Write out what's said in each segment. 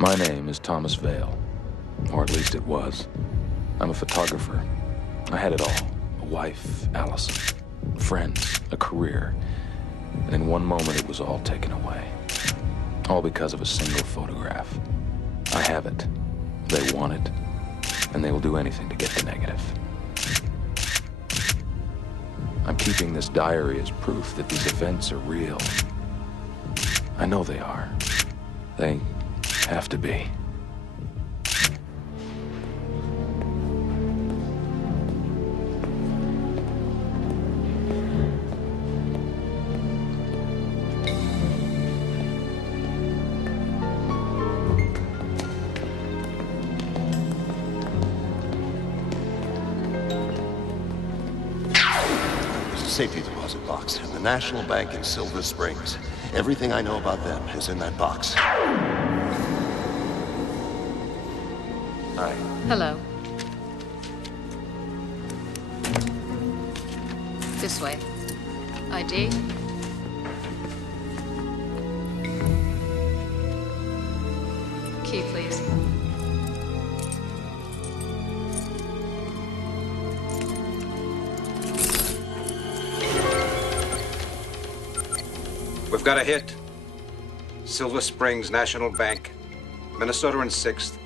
My name is Thomas Vale, or at least it was. I'm a photographer. I had it all. A wife, Allison, friends, a career. And in one moment it was all taken away. All because of a single photograph. I have it. They want it. And they will do anything to get the negative. I'm keeping this diary as proof that these events are real. I know they are. They have to be. Safety deposit box in the National Bank in Silver Springs. Everything I know about them is in that box. Hi. Hello. This way. ID? Key, please. We've got a hit. Silver Springs National Bank. Minnesota and 6th.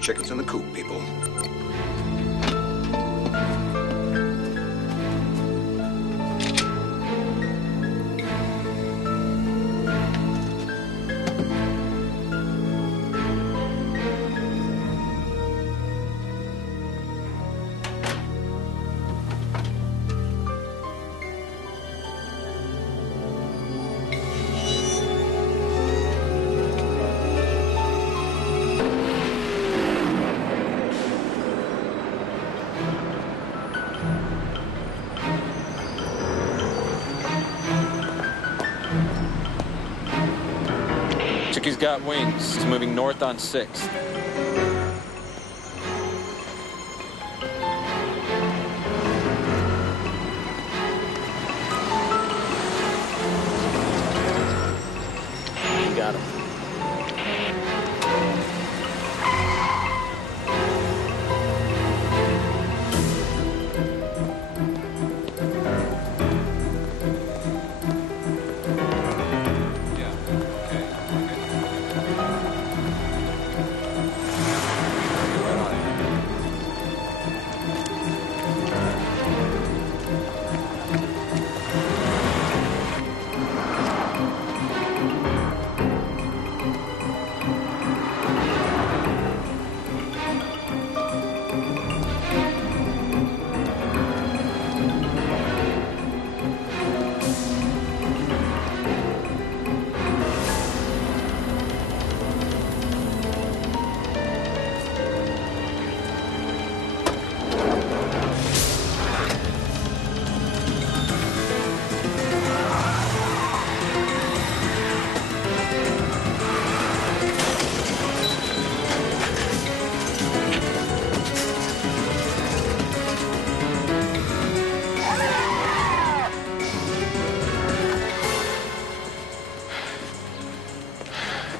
Chickens in the coop, people. He's got wings. He's moving north on 6th. You got him.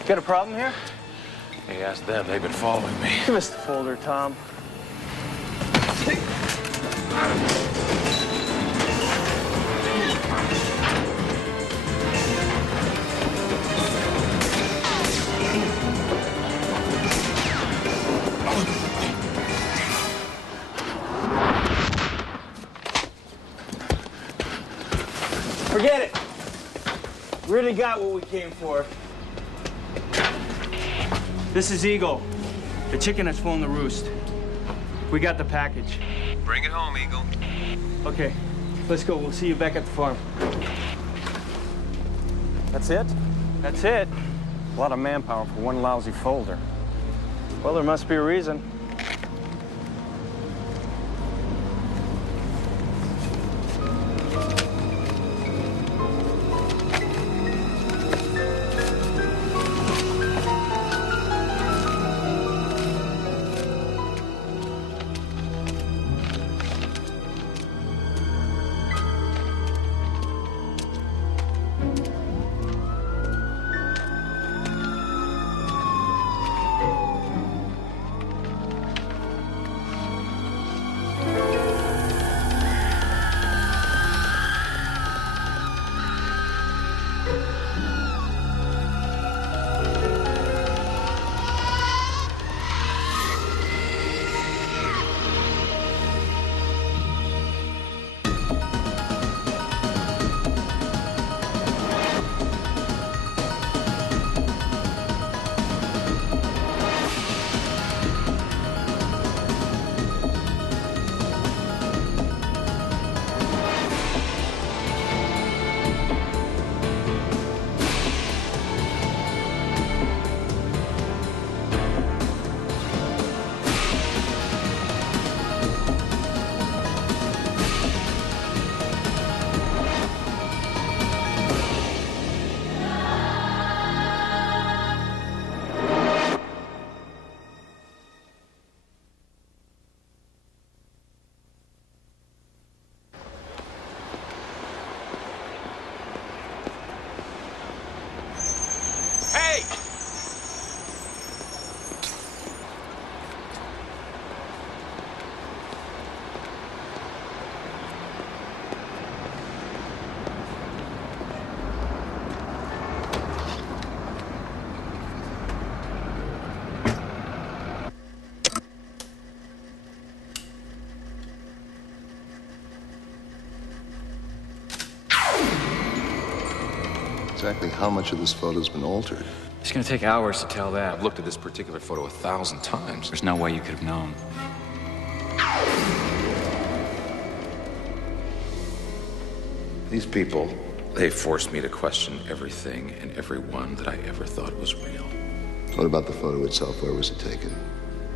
Got a problem here? Hey, ask them. They've been following me. Give us the folder, Tom. Forget it. We already got what we came for. This is Eagle, the chicken that's flown the roost. We got the package. Bring it home, Eagle. Okay, let's go. We'll see you back at the farm. That's it? That's it. A lot of manpower for one lousy folder. Well, there must be a reason. exactly how much of this photo's been altered. It's gonna take hours to tell that. I've looked at this particular photo 1,000 times. There's no way you could have known. These people, they forced me to question everything and everyone that I ever thought was real. What about the photo itself? Where was it taken?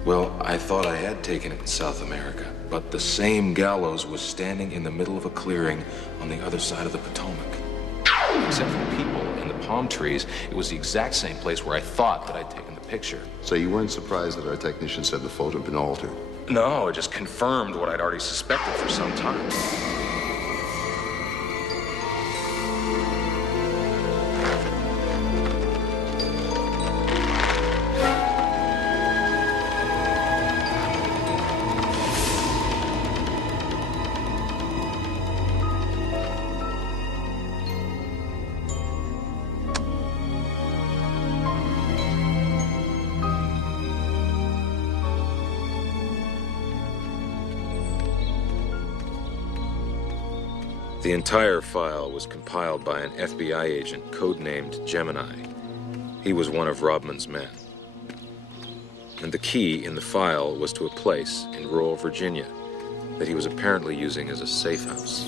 Well, I thought I had taken it in South America, but the same gallows was standing in the middle of a clearing on the other side of the Potomac. Except for the people and the palm trees, it was the exact same place where I thought that I'd taken the picture. So you weren't surprised that our technician said the photo had been altered? No, it just confirmed what I'd already suspected for some time. The entire file was compiled by an FBI agent codenamed Gemini. He was one of Rodman's men. And the key in the file was to a place in rural Virginia that he was apparently using as a safe house.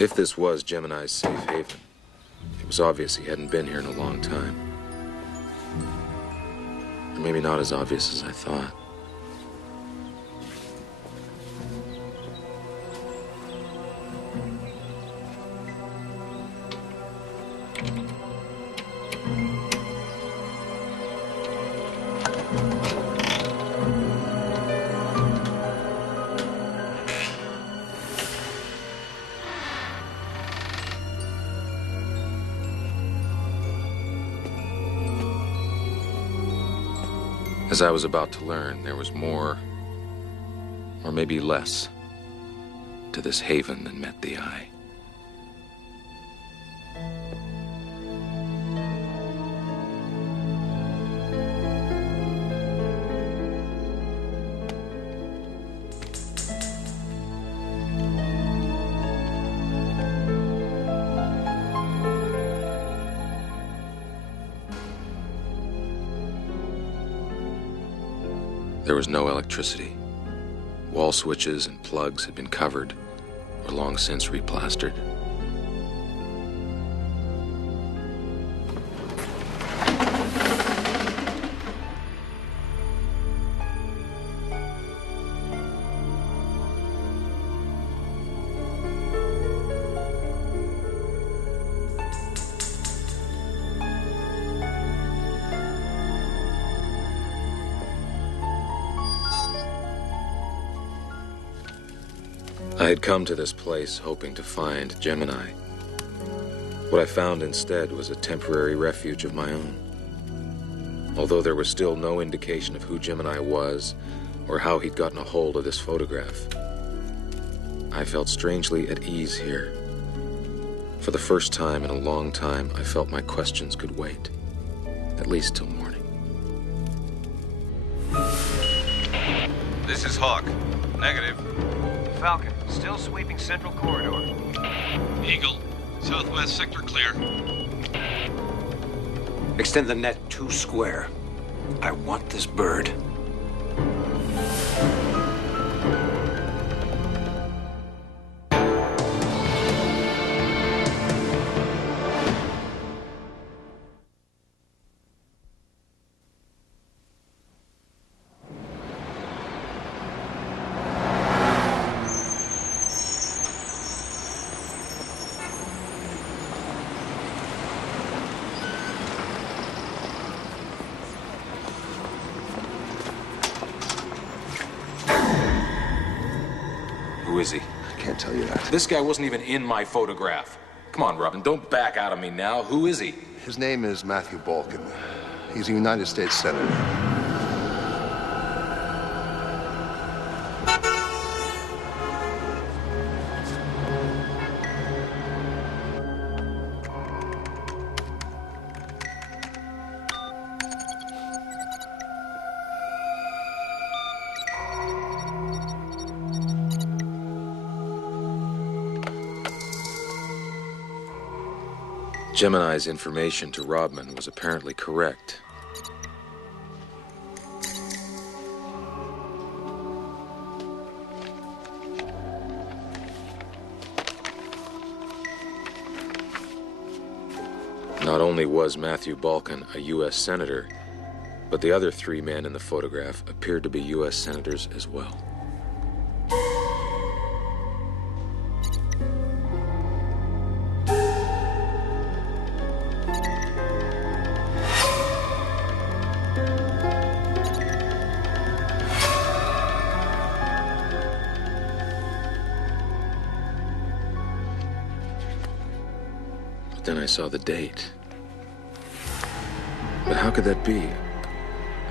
If this was Gemini's safe haven, it was obvious he hadn't been here in a long time. Or maybe not as obvious as I thought. As I was about to learn, there was more, or maybe less, to this haven than met the eye. There was no electricity. Wall switches and plugs had been covered or long since replastered. I had come to this place hoping to find Gemini. What I found instead was a temporary refuge of my own. Although there was still no indication of who Gemini was or how he'd gotten a hold of this photograph. I felt strangely at ease here. For the first time in a long time, I felt my questions could wait. At least till morning. This is Hawk. Negative. Falcon, still sweeping Central Corridor. Eagle. Southwest sector clear. Extend the net 2 square. I want this bird. Who is he? I can't tell you that. This guy wasn't even in my photograph. Come on, Robin, don't back out of me now. Who is he? His name is Matthew Balkan. He's a United States Senator. Gemini's information to Rodman was apparently correct. Not only was Matthew Balkan a U.S. senator, but the other 3 men in the photograph appeared to be U.S. senators as well. Then I saw the date. But how could that be?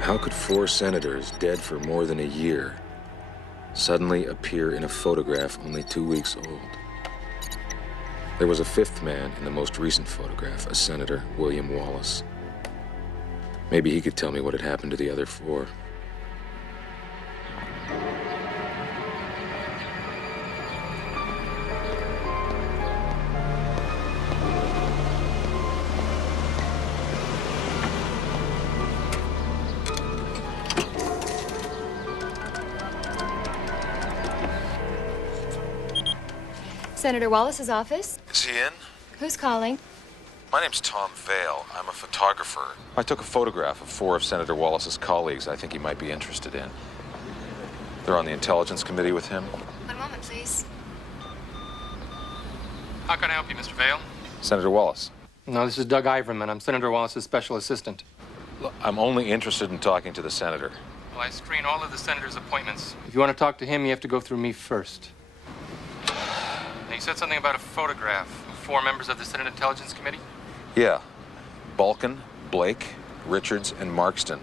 How could 4 senators, dead for more than a year, suddenly appear in a photograph only 2 weeks old? There was a 5th man in the most recent photograph, a senator, William Wallace. Maybe he could tell me what had happened to the other 4. Senator Wallace's office? Is he in? Who's calling? My name's Tom Vale. I'm a photographer. I took a photograph of 4 of Senator Wallace's colleagues I think he might be interested in. They're on the Intelligence Committee with him. One moment, please. How can I help you, Mr. Vale? Senator Wallace. No, this is Doug Iverman. I'm Senator Wallace's special assistant. Look, I'm only interested in talking to the senator. Well, I screen all of the senator's appointments. If you want to talk to him, you have to go through me first. Now, you said something about a photograph of 4 members of the Senate Intelligence Committee? Yeah. Balkan, Blake, Richards, and Markston.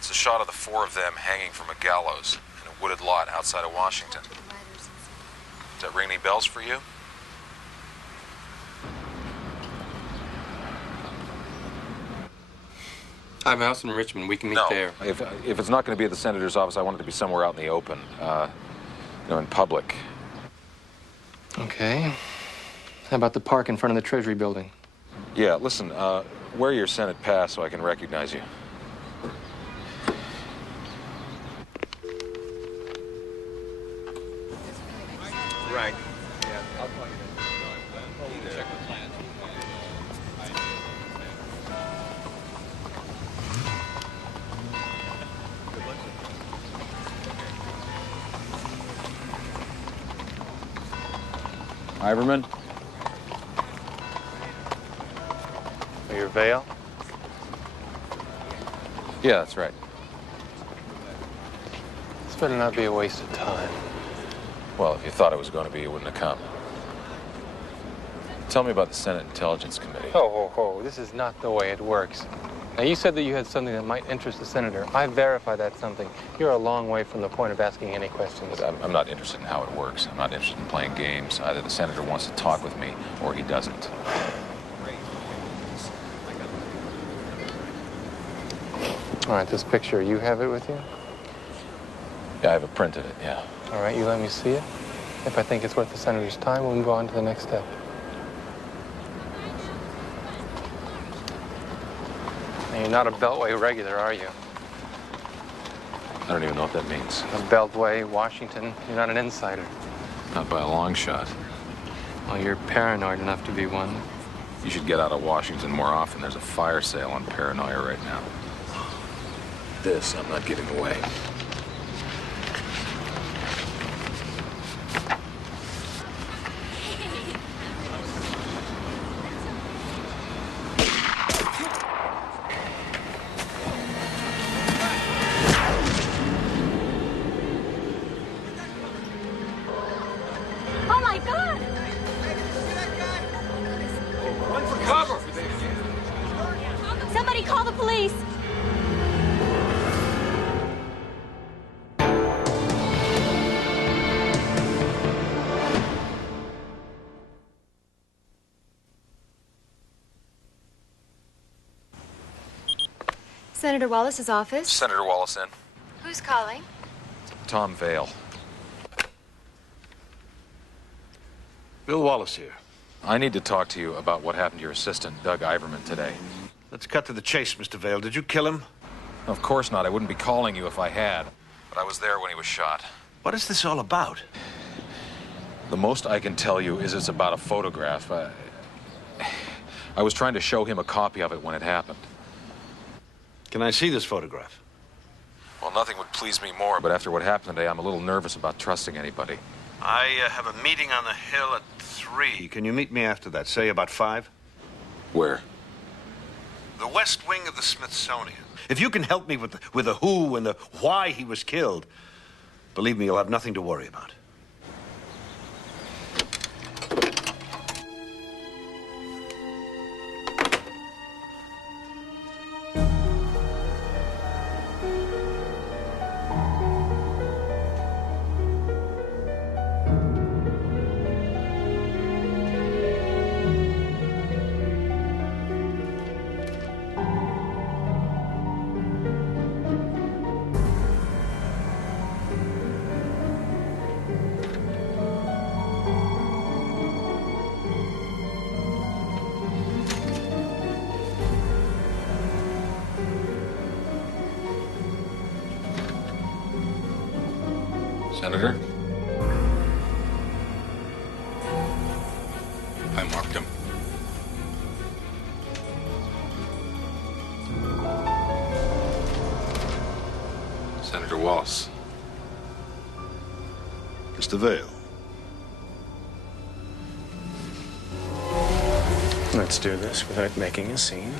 It's a shot of the 4 of them hanging from a gallows in a wooded lot outside of Washington. Does that ring any bells for you? I have a house in Richmond. We can meet there. If it's not going to be at the senator's office, I want it to be somewhere out in the open, in public. Okay. How about the park in front of the Treasury building? Yeah, listen, wear your Senate pass so I can recognize you. Right. Yeah, I'll call you then. Check the plans. Iverman? Your Vale? Yeah, that's right. This better not be a waste of time. Well, if you thought it was going to be, you wouldn't have come. Tell me about the Senate Intelligence Committee. Ho, ho, ho. This is not the way it works. Now, you said that you had something that might interest the senator. I verify that's something. You're a long way from the point of asking any questions. I'm not interested in how it works. I'm not interested in playing games. Either the senator wants to talk with me or he doesn't. All right, this picture, you have it with you? Yeah, I have a print of it, yeah. All right, you let me see it. If I think it's worth the senator's time, we'll move on to the next step. Now, you're not a Beltway regular, are you? I don't even know what that means. A Beltway, Washington, you're not an insider. Not by a long shot. Well, you're paranoid enough to be one. You should get out of Washington more often. There's a fire sale on paranoia right now. This I'm not giving away. Oh my God! Run for cover! Somebody call the police! Senator Wallace's office. Senator Wallace in. Who's calling? Tom Vale. Bill Wallace here. I need to talk to you about what happened to your assistant, Doug Iverman, today. Let's cut to the chase, Mr. Vale. Did you kill him? Of course not. I wouldn't be calling you if I had. But I was there when he was shot. What is this all about? The most I can tell you is it's about a photograph. I was trying to show him a copy of it when it happened. Can I see this photograph? Well, nothing would please me more, but after what happened today, I'm a little nervous about trusting anybody. I have a meeting on the Hill at 3. Can you meet me after that? Say about 5? Where? The West Wing of the Smithsonian. If you can help me with the who and the why he was killed, believe me, you'll have nothing to worry about. Senator? I marked him. Senator Wallace. Mr. Vale. Let's do this without making a scene.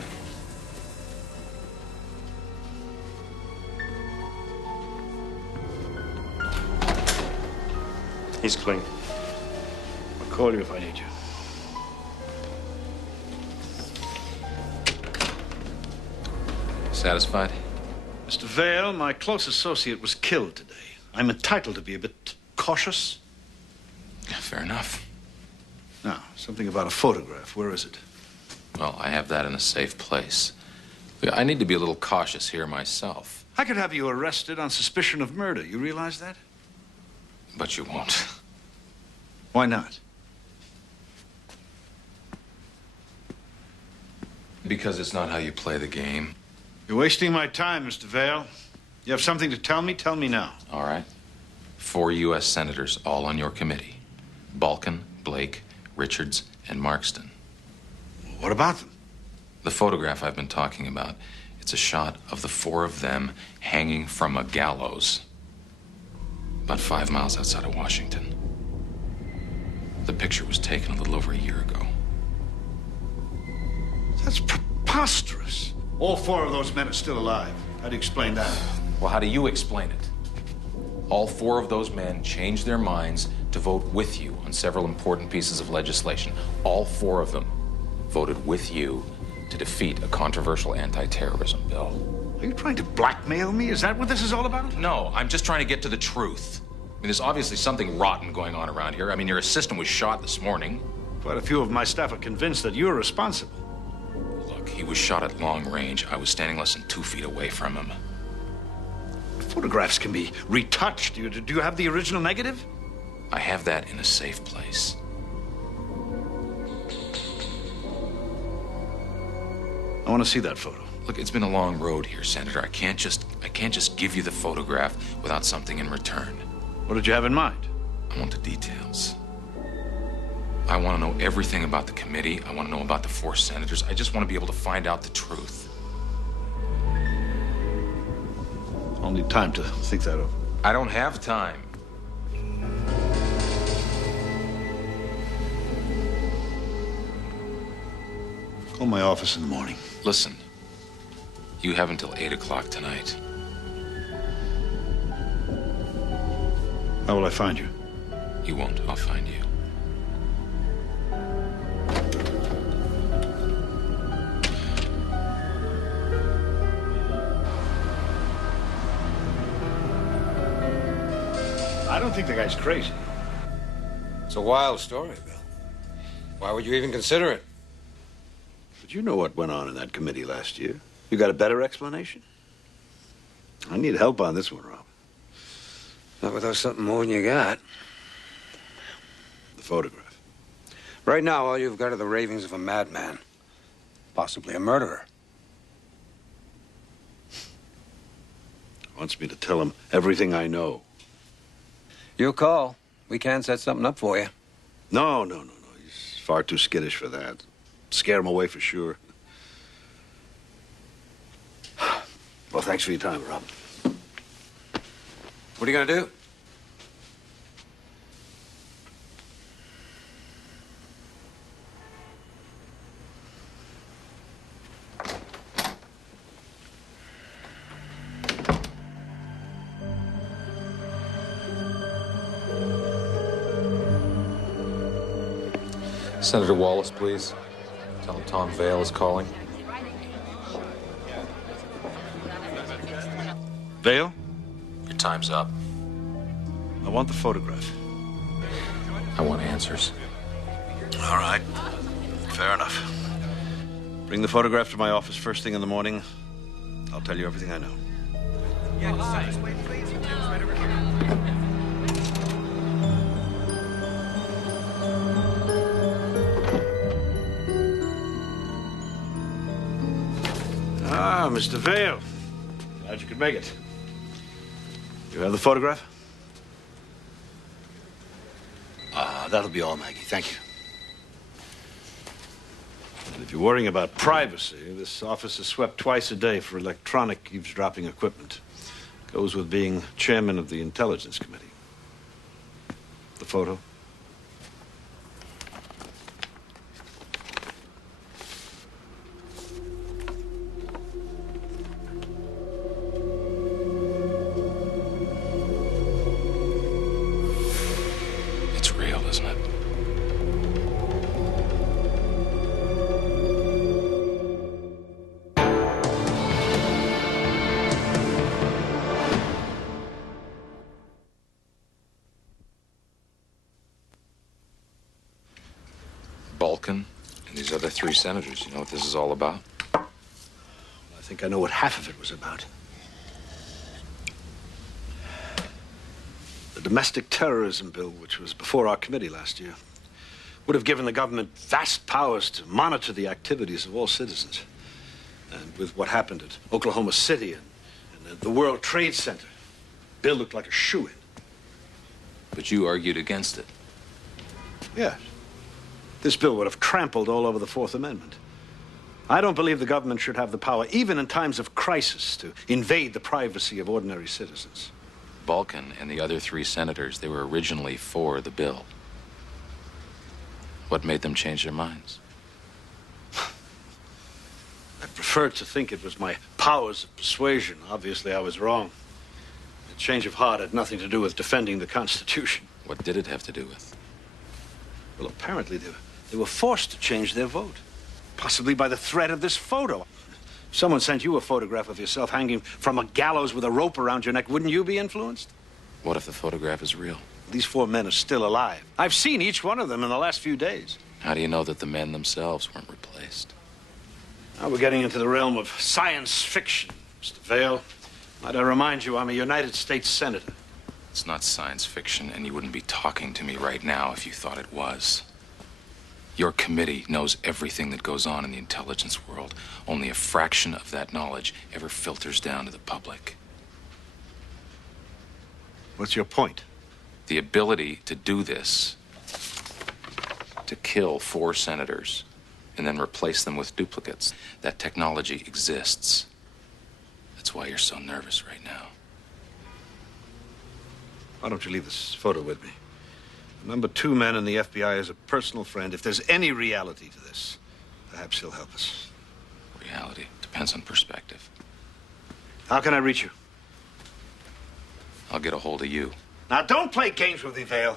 He's clean. I'll call you if I need you. Satisfied? Mr. Vale, my close associate was killed today. I'm entitled to be a bit cautious. Fair enough. Now, something about a photograph. Where is it? Well, I have that in a safe place. I need to be a little cautious here myself. I could have you arrested on suspicion of murder. You realize that? But you won't. Why not? Because it's not how you play the game. You're wasting my time, Mr. Vale. You have something to tell me? Tell me now. All right. 4 U.S. senators, all on your committee. Balkin, Blake, Richards, and Markston. What about them? The photograph I've been talking about, it's a shot of the 4 of them hanging from a gallows about 5 miles outside of Washington. The picture was taken a little over a year ago. That's preposterous. All 4 of those men are still alive. How do you explain that? Well, how do you explain it? All 4 of those men changed their minds to vote with you on several important pieces of legislation. All 4 of them voted with you to defeat a controversial anti-terrorism bill. Are you trying to blackmail me? Is that what this is all about? No, I'm just trying to get to the truth. I mean, there's obviously something rotten going on around here. I mean, your assistant was shot this morning. Quite a few of my staff are convinced that you're responsible. Look, he was shot at long range. I was standing less than 2 feet away from him. Photographs can be retouched. Do you have the original negative? I have that in a safe place. I want to see that photo. Look, it's been a long road here, Senator. I can't just give you the photograph without something in return. What did you have in mind? I want the details. I want to know everything about the committee. I want to know about the 4 senators. I just want to be able to find out the truth. I'll need time to think that over. I don't have time. Call my office in the morning. Listen, you have until 8 o'clock tonight. How will I find you? You won't. I'll find you. I don't think the guy's crazy. It's a wild story, Bill. Why would you even consider it? But you know what went on in that committee last year. You got a better explanation? I need help on this one, Rob. Not without something more than you got. The photograph. Right now, all you've got are the ravings of a madman. Possibly a murderer. Wants me to tell him everything I know. Your call. We can set something up for you. No. He's far too skittish for that. Scare him away for sure. Well, thanks for your time, Rob. What are you gonna do? Senator Wallace, please. Tell him Tom Vale is calling. Vale? Your time's up. I want the photograph. I want answers. All right. Fair enough. Bring the photograph to my office first thing in the morning. I'll tell you everything I know. Ah, Mr. Vale. Glad you could make it. You have the photograph? That'll be all, Maggie. Thank you. And if you're worrying about privacy, this office is swept twice a day for electronic eavesdropping equipment. Goes with being chairman of the Intelligence Committee. The photo? It's real, isn't it? Balkan and these other 3 senators, you know what this is all about? I think I know what half of it was about. The domestic terrorism bill, which was before our committee last year, would have given the government vast powers to monitor the activities of all citizens. And with what happened at Oklahoma City and at the World Trade Center, the bill looked like a shoo-in. But you argued against it. Yes. This bill would have trampled all over the Fourth Amendment. I don't believe the government should have the power, even in times of crisis, to invade the privacy of ordinary citizens. Balkan and the other 3 senators, they were originally for the bill. What made them change their minds? I preferred to think it was my powers of persuasion. Obviously, I was wrong. A change of heart had nothing to do with defending the Constitution. What did it have to do with? Well, apparently they were forced to change their vote. Possibly by the threat of this photo. If someone sent you a photograph of yourself hanging from a gallows with a rope around your neck, wouldn't you be influenced? What if the photograph is real? These 4 men are still alive. I've seen each one of them in the last few days. How do you know that the men themselves weren't replaced? Now we're getting into the realm of science fiction, Mr. Vale. Might I remind you, I'm a United States Senator. It's not science fiction, and you wouldn't be talking to me right now if you thought it was. Your committee knows everything that goes on in the intelligence world. Only a fraction of that knowledge ever filters down to the public. What's your point? The ability to do this, to kill 4 senators and then replace them with duplicates, that technology exists. That's why you're so nervous right now. Why don't you leave this photo with me? The number 2 man in the FBI is a personal friend. If there's any reality to this, perhaps he'll help us. Reality depends on perspective. How can I reach you? I'll get a hold of you. Now, don't play games with me, Vale.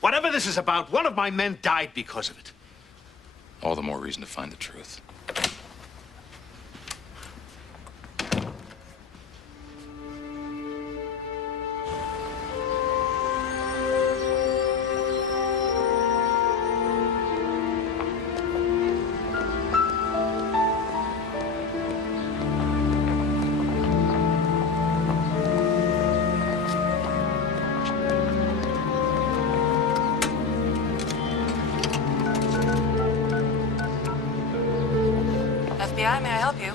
Whatever this is about, one of my men died because of it. All the more reason to find the truth. FBI, may I help you?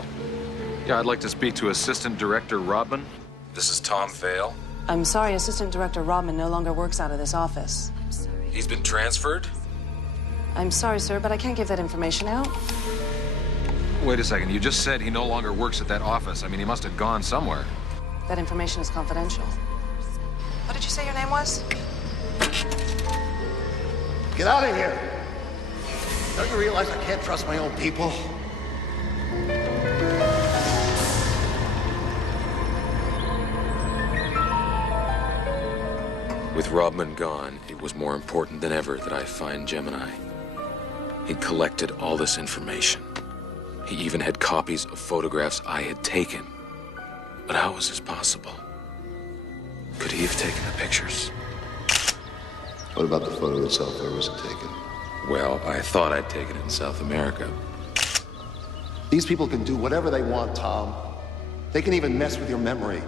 Yeah, I'd like to speak to Assistant Director Rodman. This is Tom Vale. I'm sorry, Assistant Director Rodman no longer works out of this office. He's been transferred? I'm sorry, sir, but I can't give that information out. Wait a second, you just said he no longer works at that office. I mean, he must have gone somewhere. That information is confidential. What did you say your name was? Get out of here! Don't you realize I can't trust my own people? With Rodman gone, it was more important than ever that I find Gemini. He'd collected all this information. He even had copies of photographs I had taken. But how was this possible? Could he have taken the pictures? What about the photo itself? Where was it taken? Well, I thought I'd taken it in South America. These people can do whatever they want, Tom. They can even mess with your memory.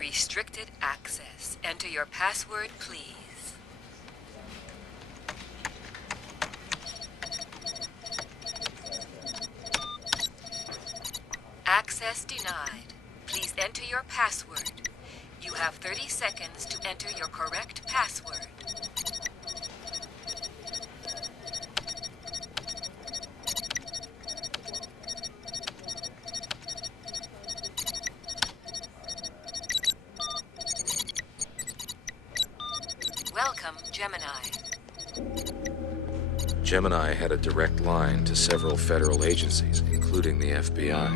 Restricted access. Enter your password, please. Access denied. Please enter your password. You have 30 seconds to enter your correct password. Welcome, Gemini. Gemini had a direct line to several federal agencies, including the FBI.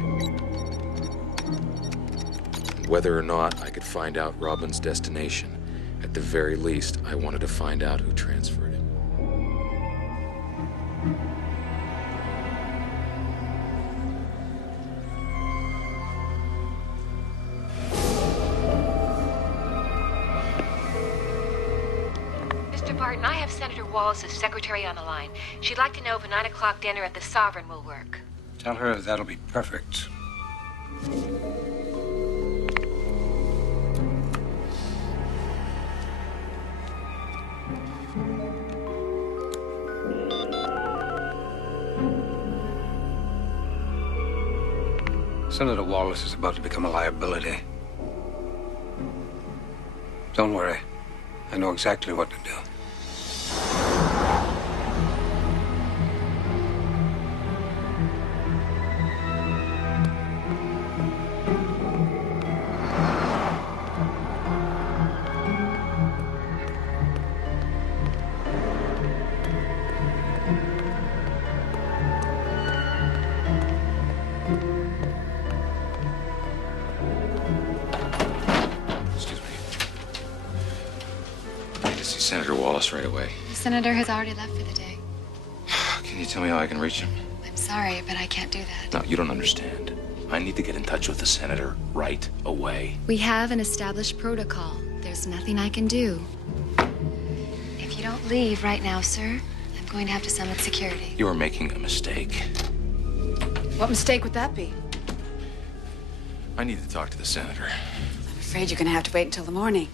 Whether or not I could find out Rodman's destination, at the very least, I wanted to find out who transferred him. Mr. Barton, I have Senator Wallace's secretary on the line. She'd like to know if a 9 o'clock dinner at the Sovereign will work. Tell her that'll be perfect. Senator Wallace is about to become a liability. Don't worry. I know exactly what to do. Senator Wallace right away. The senator has already left for the day. Can you tell me how I can reach him? I'm sorry, but I can't do that. No, you don't understand. I need to get in touch with the senator right away. We have an established protocol. There's nothing I can do. If you don't leave right now, sir, I'm going to have to summon security. You are making a mistake. What mistake would that be? I need to talk to the senator. I'm afraid you're going to have to wait until the morning.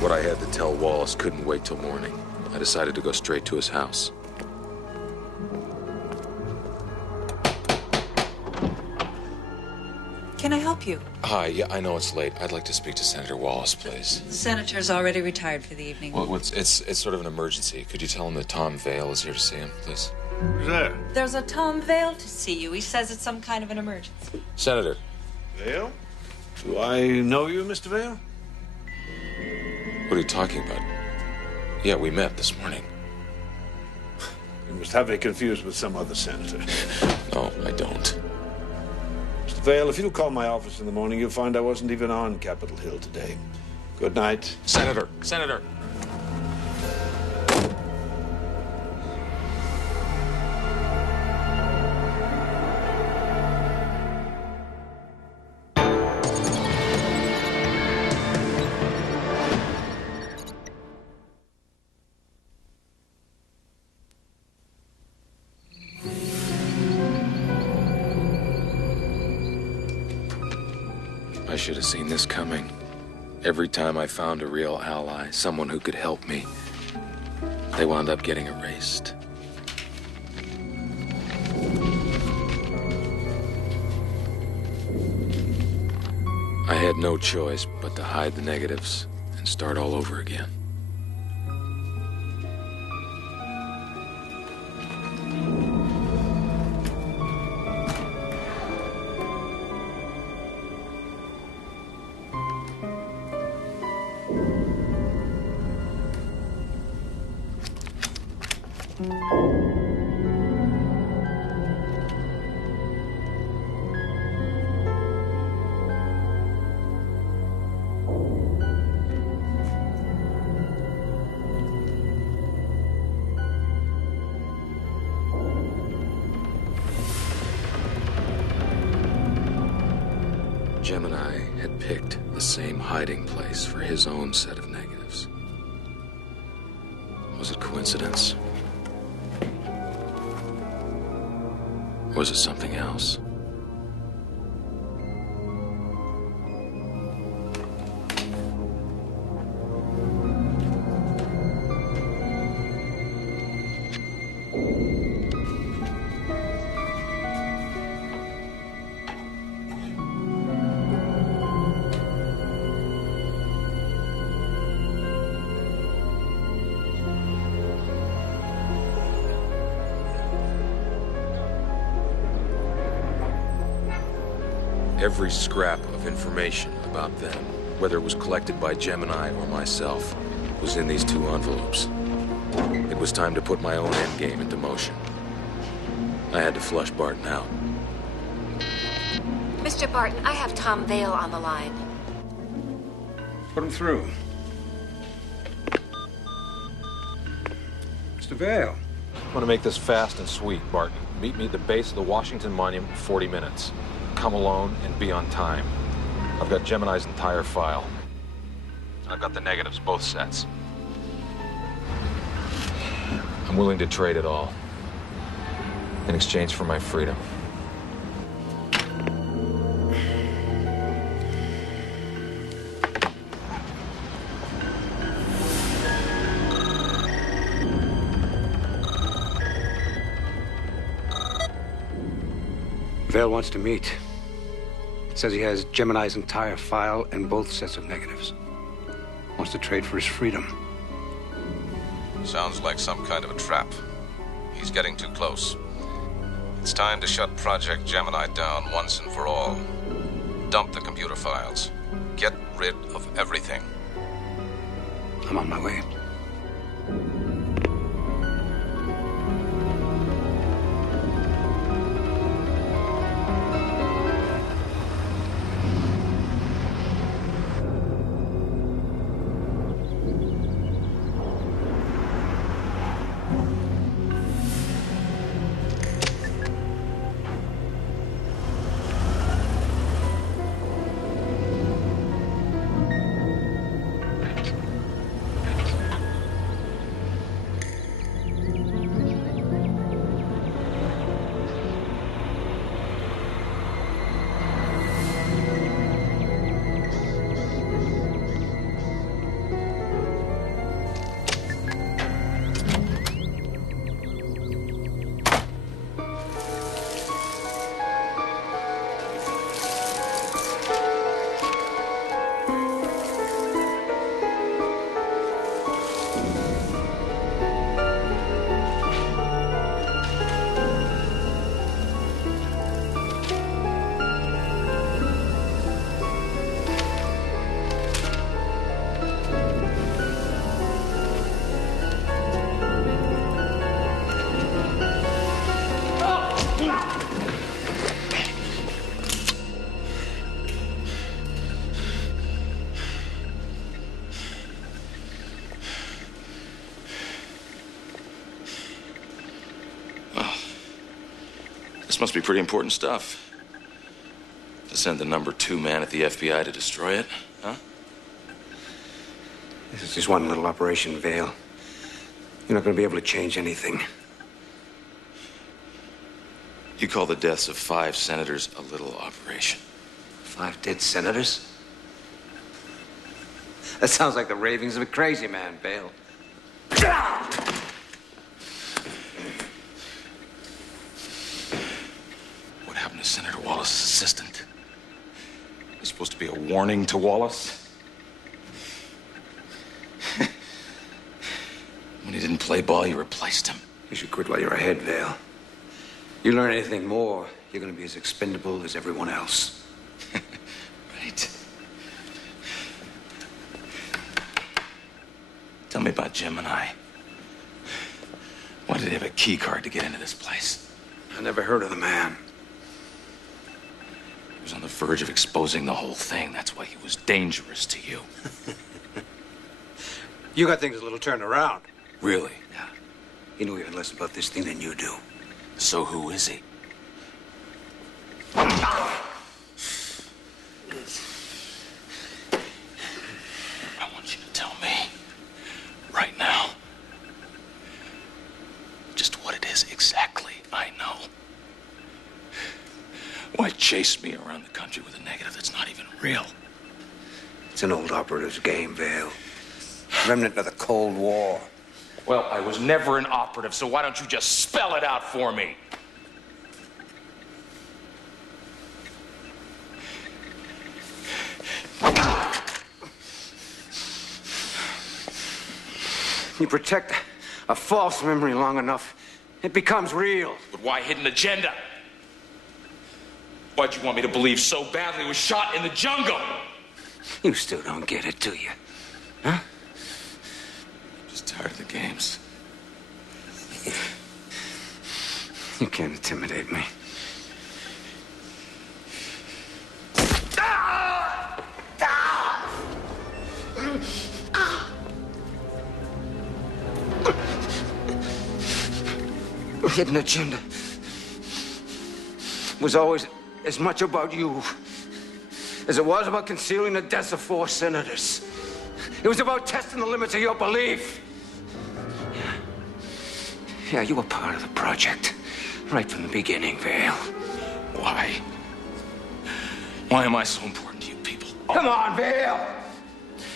What I had to tell Wallace couldn't wait till morning. I decided to go straight to his house. Can I help you? Hi, yeah, I know it's late. I'd like to speak to Senator Wallace, please. The senator's already retired for the evening. Well, it's sort of an emergency. Could you tell him that Tom Vale is here to see him, please? Who's there? There's a Tom Vale to see you. He says it's some kind of an emergency. Senator. Vale? Do I know you, Mr. Vale? What are you talking about? Yeah, we met this morning. You must have me confused with some other senator. No, I don't. Mr. Vale, if you'll call my office in the morning, you'll find I wasn't even on Capitol Hill today. Good night. Senator! Senator! I should have seen this coming. Every time I found a real ally, someone who could help me, they wound up getting erased. I had no choice but to hide the negatives and start all over again. Gemini had picked the same hiding place for his own set of negatives. Was it coincidence? Or was it something else? Every scrap of information about them, whether it was collected by Gemini or myself, was in these two envelopes. It was time to put my own endgame into motion. I had to flush Barton out. Mr. Barton, I have Tom Vale on the line. Put him through. Mr. Vale. I want to make this fast and sweet, Barton. Meet me at the base of the Washington Monument in 40 minutes. Come alone and be on time. I've got Gemini's entire file. I've got the negatives, both sets. I'm willing to trade it all in exchange for my freedom. Vale wants to meet. Says he has Gemini's entire file and both sets of negatives. Wants to trade for his freedom. Sounds like some kind of a trap. He's getting too close. It's time to shut Project Gemini down once and for all. Dump the computer files. Get rid of everything. I'm on my way. This must be pretty important stuff. To send the #2 man at the FBI to destroy it, huh? This is just one little operation, Vale. You're not going to be able to change anything. You call the deaths of 5 senators a little operation. 5 dead senators? That sounds like the ravings of a crazy man, Vale. What happened to Senator Wallace's assistant? It's supposed to be a warning to Wallace? When he didn't play ball, you replaced him. You should quit while you're ahead, Vale. You learn anything more, you're going to be as expendable as everyone else. Right. Tell me about Gemini. Why did he have a key card to get into this place? I never heard of the man. He was on the verge of exposing the whole thing. That's why he was dangerous to you. You got things a little turned around. Really? Yeah. He knew even less about this thing than you do. So who is he? I want you to tell me, right now, just what it is exactly I know. Why chase me around the country with a negative that's not even real? It's an old operative's game, Vale. Remnant of the Cold War. Well, I was never an operative, so why don't you just spell it out for me? You protect a false memory long enough, it becomes real. But why hidden agenda? Why'd you want me to believe so badly he was shot in the jungle? You still don't get it, do you? Huh? I'm just tired of the games. You can't intimidate me. Hidden agenda was always as much about you as it was about concealing the deaths of 4 senators. It was about testing the limits of your belief. Yeah, you were part of the project right from the beginning, Vale. Why? Why am I so important to you people? Come on, Vale!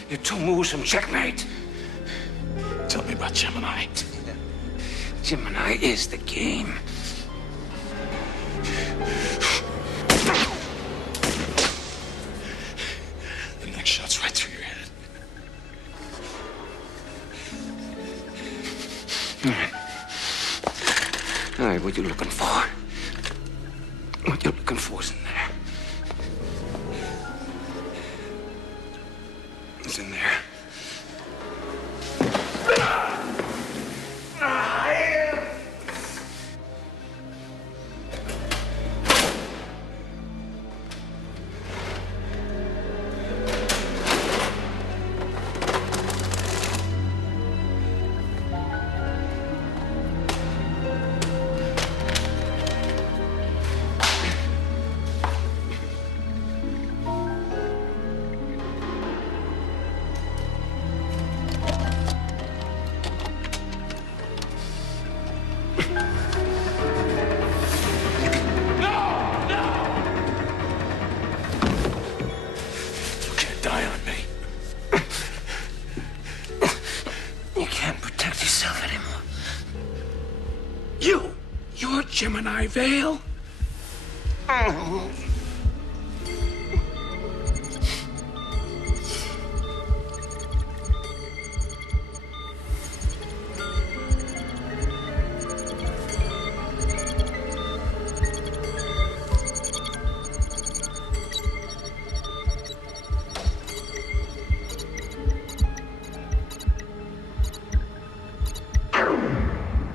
You're 2 moves from checkmate. Tell me about Gemini. Gemini is the game. The next shot's right through your head. All right, what you looking for? What you looking for's in there. It's in there. Gemini Vale? Oh.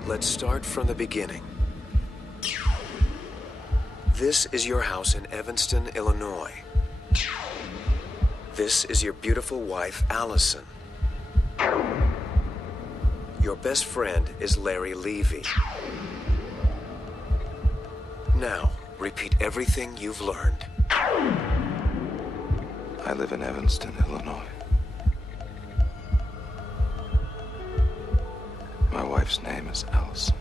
Let's start from the beginning. This is your house in Evanston, Illinois. This is your beautiful wife, Allison. Your best friend is Larry Levy. Now, repeat everything you've learned. I live in Evanston, Illinois. My wife's name is Allison.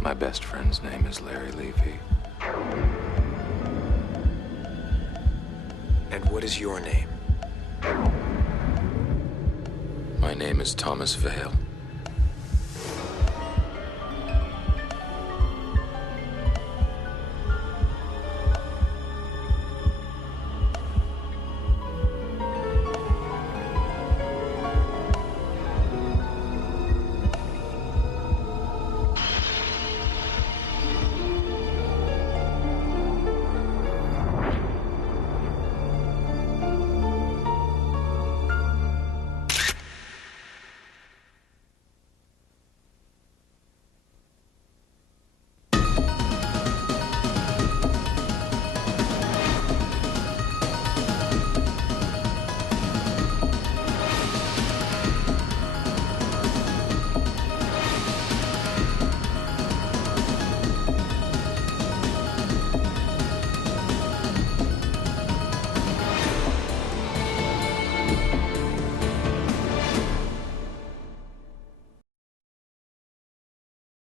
My best friend's name is Larry Levy. And what is your name? My name is Thomas Vale.